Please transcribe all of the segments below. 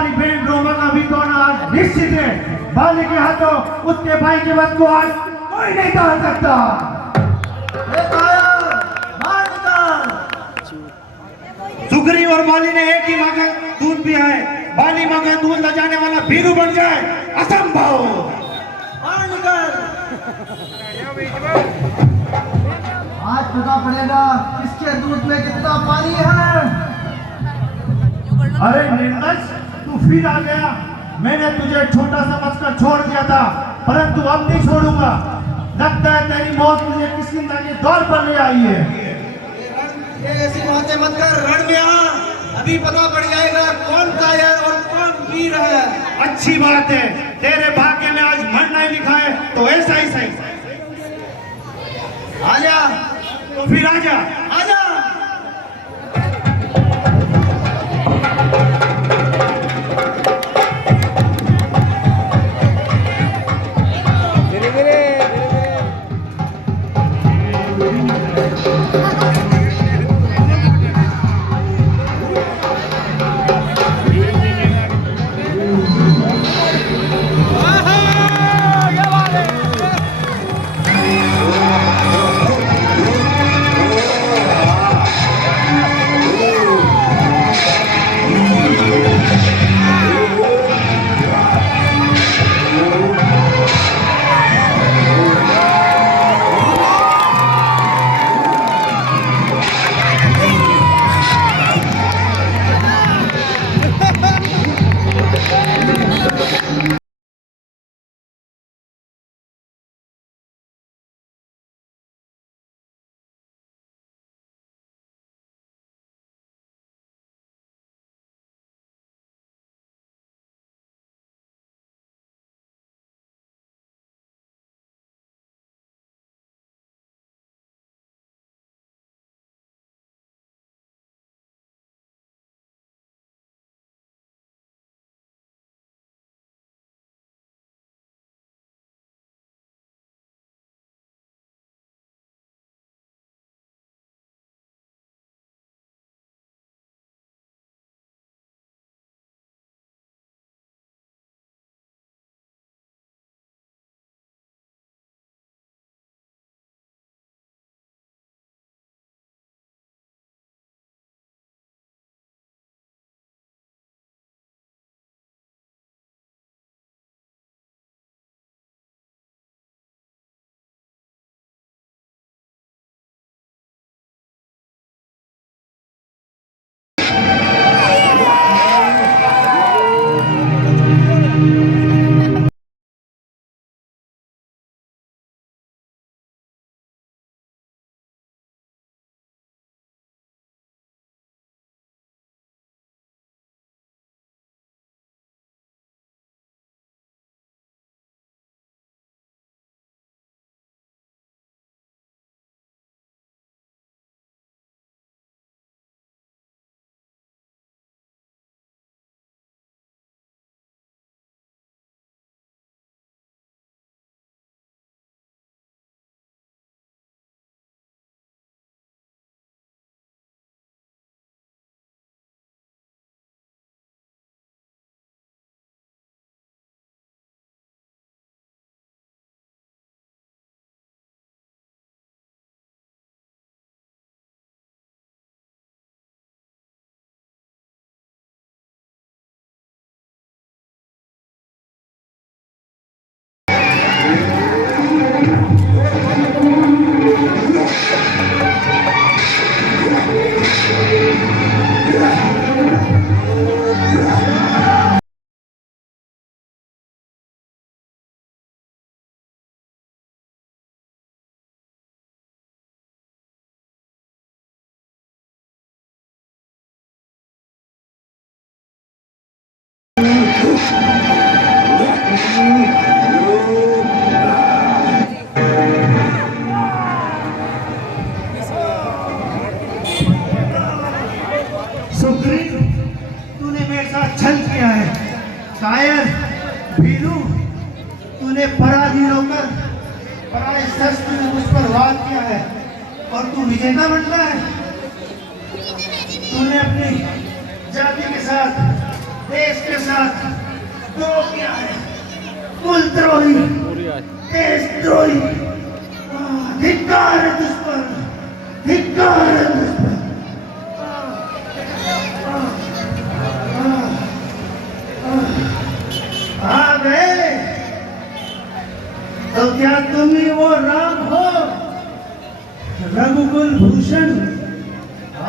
हमारी बहन रोमा का भी कौन आज निश्चित है। बाली के हाथों उसके भाई के वक्त को आज कोई नहीं डाल सकता। सुग्री और बाली ने एक ही माँ का दूध पिया है। बाली माँ का दूध ल जाने वाला भीरू बन जाए, असंभव। आज पता पड़ेगा किसके दूध में कितना पानी है। अरे निर्लज, तू फिर आ गया। मैंने तुझे छोटा समझकर छोड़ दिया था, परंतु अब नहीं छोड़ूंगा। लगता है तेरी मौत मुझे किसी ना के दौर पर ले आई है। ये ऐसी बातें मत कर, रण में आ, अभी पता पड़ जाएगा कौन कायर और कौन वीर है। अच्छी बात है, तेरे भाग्य में आज मरना ही लिखा है, तो ऐसा ही सही। आजा, तो फिर आजा, आजा। सुग्रीव, तूने मेरे साथ छल किया है। शायद भीरू, तूने पराधीन होकर पराए शस्त्र में मुझ पर वार किया है और तू विजेता बन रहा है। तूने अपनी जाति के साथ, देश के साथ साथ तो क्या है, कुलद्रोही, देशद्रोही। धिक्कार है तुझ पर, धिक्कार है तुझ पर। आ गए तो क्या तुम ही वो राम हो, रघुकुल भूषण,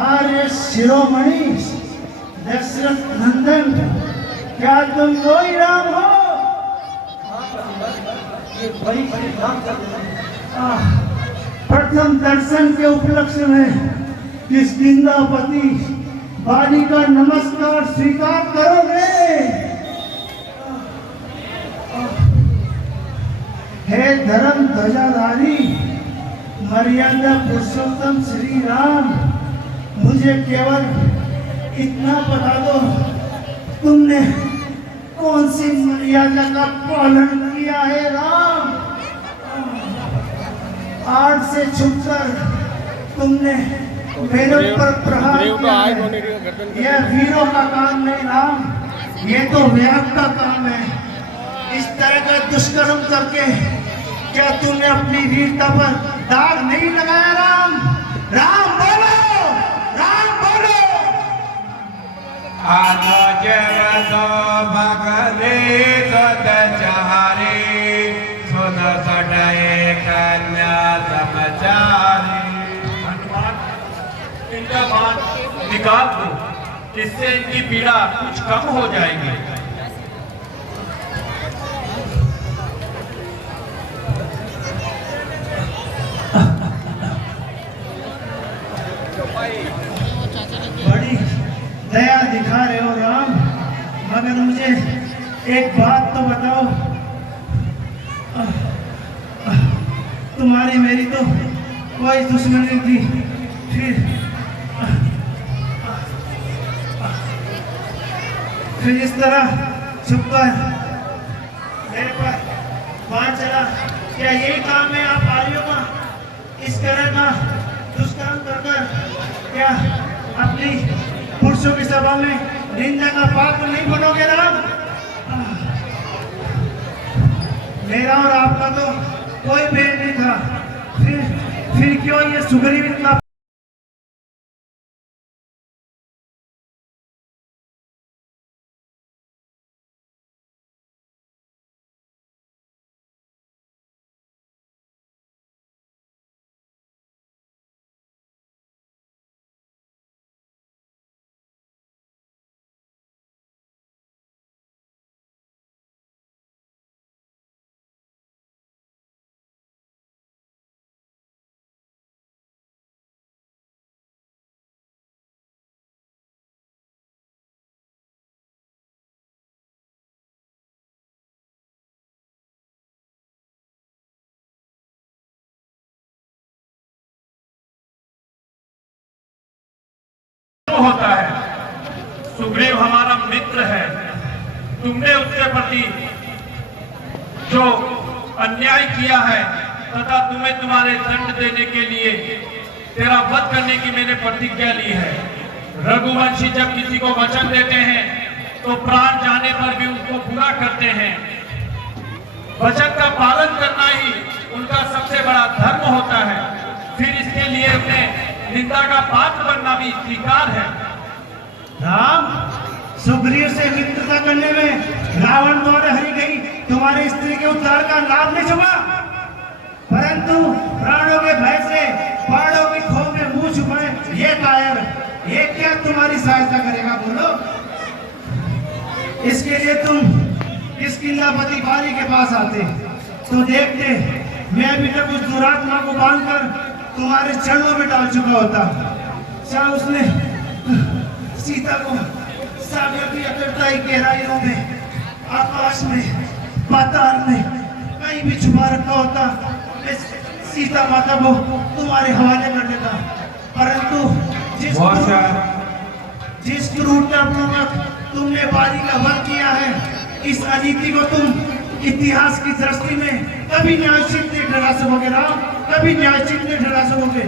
आर्य शिरोमणि, दशरथ नंदन? क्या तुम वही राम हो? प्रथम दर्शन के उपलक्ष्य में किष्किंधापति बाली का नमस्कार स्वीकार करोगे? हे धर्म ध्वजाधारी, मर्यादा पुरुषोत्तम श्री राम, मुझे केवल इतना बता दो, तुमने कौन सी मर्यादा का पालन किया है राम? आग से छुपकर तुमने मेरे ऊपर प्रहार किया है। यह वीरों का काम नहीं राम, ये तो व्याग का काम है। इस तरह का दुष्कर्म करके क्या तुमने अपनी वीरता पर दाग नहीं लगाया राम? राम बोलो, राम बोलो। आज जगतो भगरे सत चारे, सुन सटय कन्या समाचारी। हनुमान, इनका बाण निकाल दो, इससे इनकी पीड़ा कुछ कम हो जाएगी। बड़ी दया दिखा रहे हो राम, मगर मुझे एक बात तो बताओ, तुम्हारी मेरी तो कोई दुश्मनी थी, फिर इस तरह छुपकर मेरे पर बाण चला, क्या यही काम है आप आर्यों का? इस तरह का दुष्कर्म कर क्या अपनी पुरुषों की सभा में निंदा का पात्र नहीं बनोगे राम? मेरा और आपका तो कोई भेद नहीं था, फिर क्यों ये सुग्रीव इतना होता है? सुग्रीव हमारा मित्र है, तुमने उसके प्रति जो अन्याय किया है तथा तुम्हें तुम्हारे दंड देने के लिए तेरा वध करने की मैंने प्रतिज्ञा ली है। रघुवंशी जब किसी को वचन देते हैं तो प्राण जाने पर भी उसको पूरा करते हैं। वचन का पालन करना ही उनका सबसे बड़ा धर्म होता है। फिर इसके लिए उन्हें निंदा का पात्र बनना भी स्वीकार है। राम, सुग्रीव से मित्रता करने में रावण द्वारा हरी गई तुम्हारी स्त्री के उद्धार का लाभ नहीं छुपा, परंतु प्राणों के भय से पहाड़ों की खोह में मुंह छुपाए ये कायर, ये क्या तुम्हारी सहायता करेगा बोलो? इसके लिए तुम किष्किंधापति बाली के पास आते तो देखते मैं अभी तक उस दुरात्मा को बांधकर तुम्हारे चरणों में डाल चुका होता। चाहे उसने सीता को सागर की अकड़ताई गहराइयों में, आकाश में, पाताल में कहीं भी छुपा रखा होता, मैं सीता माता को तुम्हारे हवाले कर देता। परंतु जिस क्रूरतापूर्वक तुमने बाली का वध किया है, इस अनीति को तुम इतिहास की दृष्टि में कभी न्यायोचित नहीं ठहरा सकोगे राम, कभी न्यायोचित नहीं ठहरा सकोगे।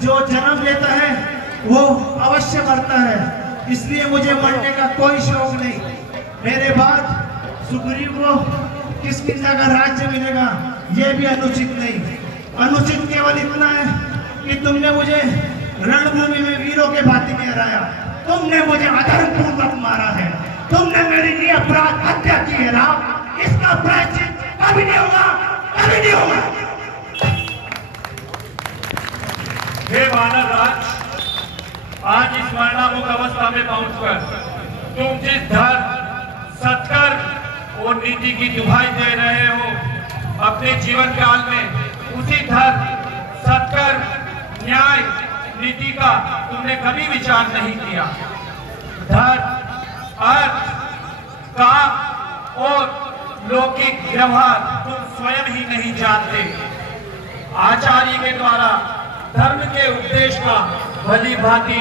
जो जन्म लेता है वो अवश्य मरता है, इसलिए मुझे मरने का कोई शौक नहीं। मेरे बाद सुग्रीव को किस किस्म का राज्य मिलेगा ये भी अनुचित नहीं। अनुचित केवल इतना है कि तुमने मुझे रणभूमि में वीरों के भांति हराया, तुमने मुझे अधर्मपूर्वक मारा है, तुमने मेरी निरपराध हत्या की है राम। इसका प्रायश्चित कभी नहीं होगा, कभी नहीं होगा। हे वानर राज, आज इस मरणामुख अवस्था में पहुंचकर तुम जिस धर्म, सत्कर्म और नीति की दुहाई दे रहे हो, अपने जीवन काल में उसी धर्म, सत्कर्म, न्याय, नीति का तुमने कभी विचार नहीं किया। धर्म, अर्थ, काम और लौकिक व्यवहार तुम स्वयं ही नहीं जानते। आचार्य के द्वारा धर्म के उपदेश का भली भांति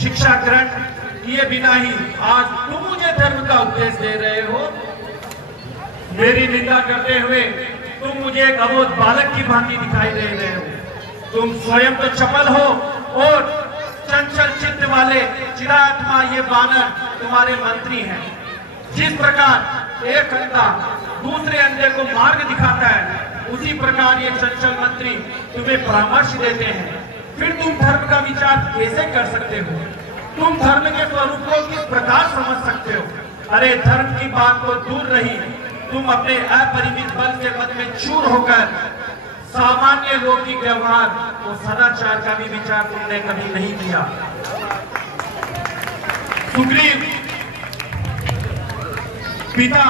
शिक्षा ग्रहण किए बिना ही आज तुम मुझे धर्म का उपदेश दे रहे हो। मेरी निंदा करते हुए तुम मुझे एक अबोध बालक की भांति दिखाई दे रहे हो। तुम स्वयं तो चपल हो और चंचल चित्त वाले चिरात्मा ये वानर तुम्हारे मंत्री हैं। जिस प्रकार एक अंधा दूसरे अंधे को मार्ग दिखाता है, उसी प्रकार ये चंचल मंत्री तुम्हें परामर्श देते हैं। फिर तुम धर्म का विचार कैसे कर सकते हो? तुम धर्म के स्वरूप को किस प्रकार समझ सकते हो? अरे धर्म की बात तो दूर रही, तुम अपने अपरिमित बल के मत में चूर होकर सामान्य लौकिक व्यवहार और सदाचार का भी विचार तुमने कभी नहीं किया। सुग्रीव, पिता,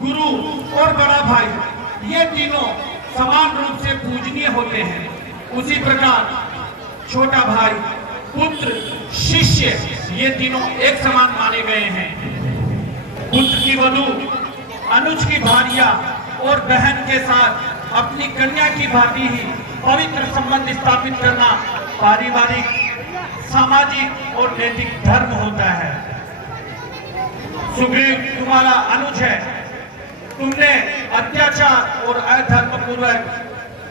गुरु और बड़ा भाई, ये तीनों समान रूप से पूजनीय होते हैं। उसी प्रकार छोटा भाई, पुत्र, शिष्य, ये तीनों एक समान माने गए हैं। पुत्र की वधू अनुज की भार्या और बहन के साथ अपनी कन्या की भांति ही पवित्र संबंध स्थापित करना पारिवारिक, सामाजिक और नैतिक धर्म होता है। सुग्रीव तुम्हारा अनुज है। तुमने अत्याचार और अधर्म पूर्वक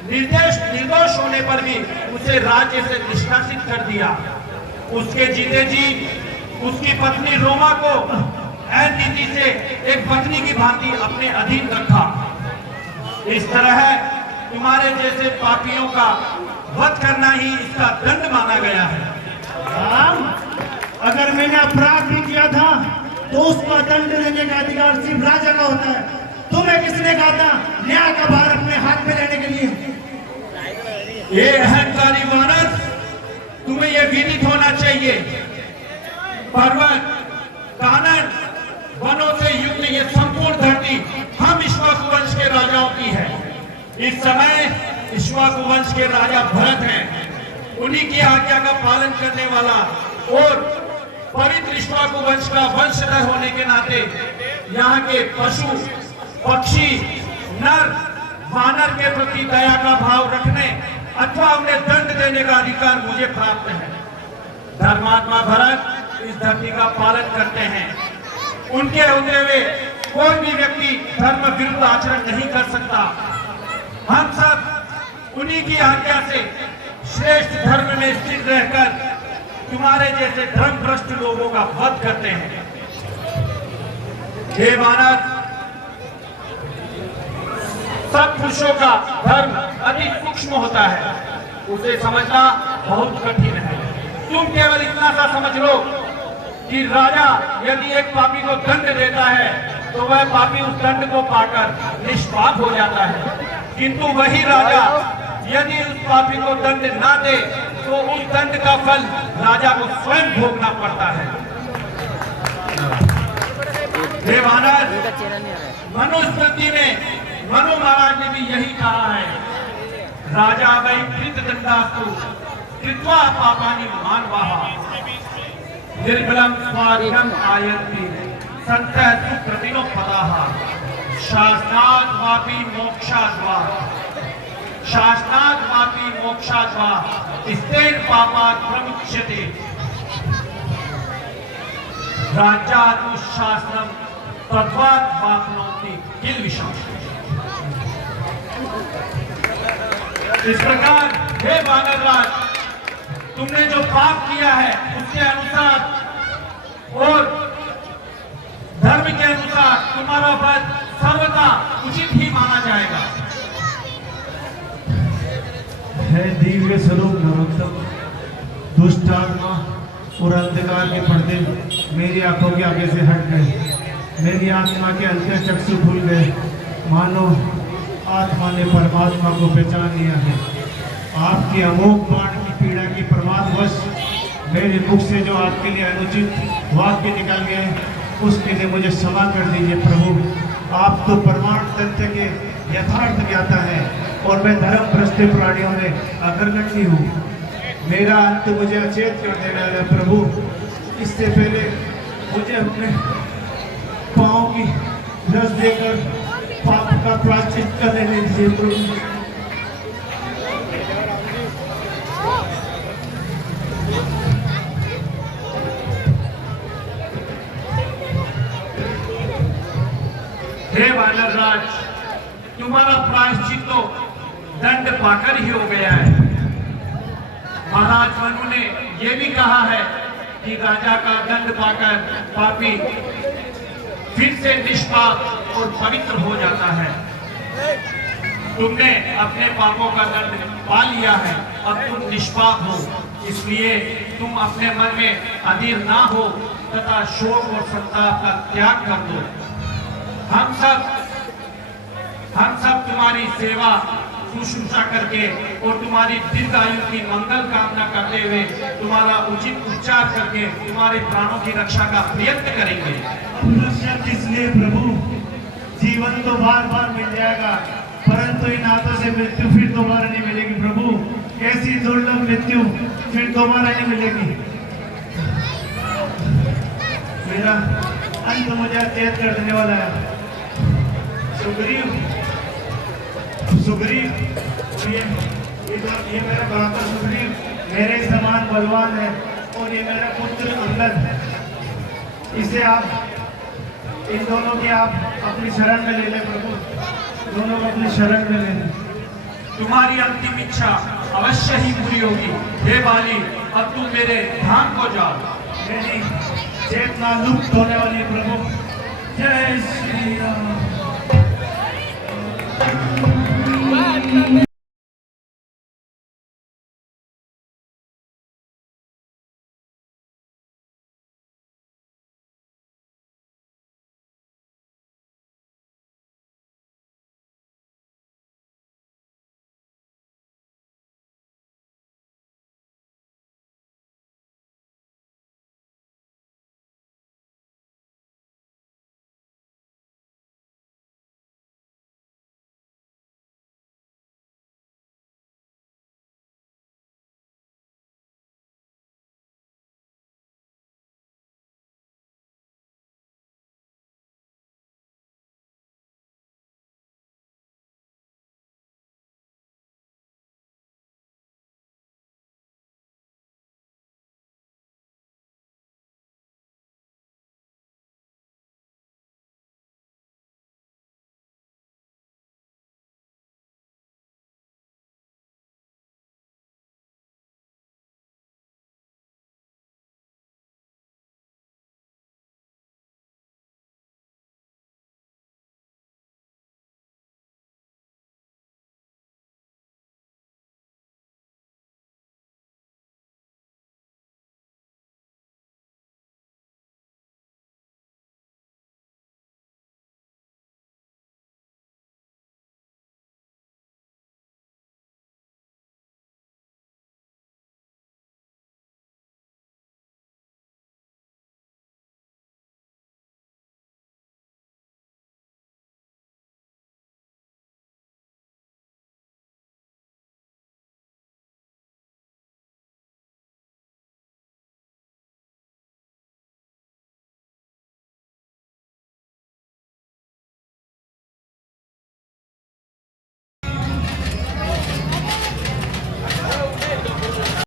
निर्दोष होने पर भी उसे राज्य से निष्कासित कर दिया। उसके जीते जी उसकी पत्नी रोमा को अनीति से एक पत्नी की भांति अपने अधीन रखा। इस तरह तुम्हारे जैसे पापियों का वध करना ही इसका दंड माना गया है। राम, अगर मैंने अपराध भी किया था तो उसका दंड लेने का अधिकार सिर्फ राजा का होता है। तुम्हें किसने कहा था न्याय का भार अपने हाथ में लेने के लिए? ये अहंकारी वानर, तुम्हें यह विदित होना चाहिए, पर्वत, कानन, वनों से युक्त ये संपूर्ण धरती हम इक्ष्वाकु वंश के राजाओं की है। इस समय इक्ष्वाकु वंश के राजा भरत हैं। उन्हीं की आज्ञा का पालन करने वाला और पवित्र इक्ष्वाकु वंश का वंशधर होने के नाते यहाँ के पशु, पक्षी, नर, वानर के प्रति दया का भाव रखने अथवा उन्हें दंड देने का अधिकार मुझे प्राप्त है। धर्मात्मा भरत इस धरती का पालन करते हैं। उनके होते हुए कोई भी व्यक्ति धर्म विरुद्ध आचरण नहीं कर सकता। हम सब उन्हीं की आज्ञा से श्रेष्ठ धर्म में स्थित रहकर तुम्हारे जैसे धर्म भ्रष्ट लोगों का वध करते हैं। हे वानर, सब पुरुषों का धर्म अति सूक्ष्म होता है, उसे समझना बहुत कठिन है। तुम केवल इतना सा समझ लो कि राजा यदि एक पापी को दंड देता है तो वह पापी उस दंड को पाकर निष्पाप हो जाता है, किंतु वही राजा यदि उस पापी को दंड ना दे तो उस दंड का फल राजा को स्वयं भोगना पड़ता है। हे वानर, मनुस्मृति में मनु महाराज ने भी यही कहा है, राजा वै कृत दंडास्तु कृत्वा पापानि मानवाः निर्बलं स्वार्घ्यम् आयन्ति सन्तः सुकृतिनो पदाः शासनात् वापि मोक्षात् वा शासनात् वापि मोक्षात् वा स्तेन पापात् प्रमुच्यते राज्यात् शासनं तद्वात् वाप्नोति किल विषम्। इस प्रकार हे वानरराज, तुमने जो पाप किया है उसके के अनुसार और धर्म के अनुसार तुम्हारा वध सर्वथा उचित ही माना जाएगा। है दिव्य स्वरूप नरोत्तम, दुष्ट आत्मा और अंधकार के पर्दे मेरी आंखों के आगे से हट गए। मेरी आत्मा के अंतर चक्षु खुल गए, मानो आत्मा ने परमात्मा को पहचान लिया है। आपकी अमोघ बाण की पीड़ा की प्रमादवश मेरे मुख से जो आपके लिए अनुचित वाक्य निकल गए, उसके लिए मुझे क्षमा कर दीजिए प्रभु। आप तो परमाणु तथ्य के यथार्थ ज्ञाता है और मैं धर्म भ्रष्ट प्राणियों में अग्रगण्य हूँ। मेरा अंत मुझे अचेत कर देना है प्रभु। इससे पहले मुझे अपने पाँव की रस देकर पाप का प्रायश्चित करने दीजिए प्रभु। हे वानर राज, तुम्हारा प्रायश्चित तो दंड पाकर ही हो गया है। महाराज मनु ने यह भी कहा है कि राजा का दंड पाकर पापी फिर से निष्पाप और पवित्र हो जाता है। तुमने अपने पापों का दंड पा लिया है, अब तुम निष्पाप हो, इसलिए तुम अपने मन में अधीर ना हो तथा शोक और संताप का त्याग कर दो। हम सब तुम्हारी सेवा शुश्रूषा करके और तुम्हारी दीर्घायु की मंगल कामना करते हुए तुम्हारा उचित उपचार करके तुम्हारे प्राणों की रक्षा का प्रयत्न करेंगे। रक्षा किस लिए प्रभु? जीवन तो बार बार मिल जाएगा, परंतु इन हाथों से मृत्यु फिर दोबारा नहीं मिलेगी प्रभु। ऐसी दुर्लभ मृत्यु फिर दोबारा नहीं मिलेगी। मेरा अंत मुझे अचेत कर देने वाला है। सुग्रीव, ये मेरा भ्राता सुग्रीव मेरे समान बलवान है और ये मेरा पुत्र अंगद। इसे आप इन दोनों की आप अपनी शरण में ले लें प्रभु, दोनों को अपनी शरण में ले लें। तुम्हारी अंतिम इच्छा अवश्य ही पूरी होगी। हे बाली, अब तुम मेरे धाम को जाओ। मेरी चेतना लुप्त होने वाली है प्रभु। जय श्री राम।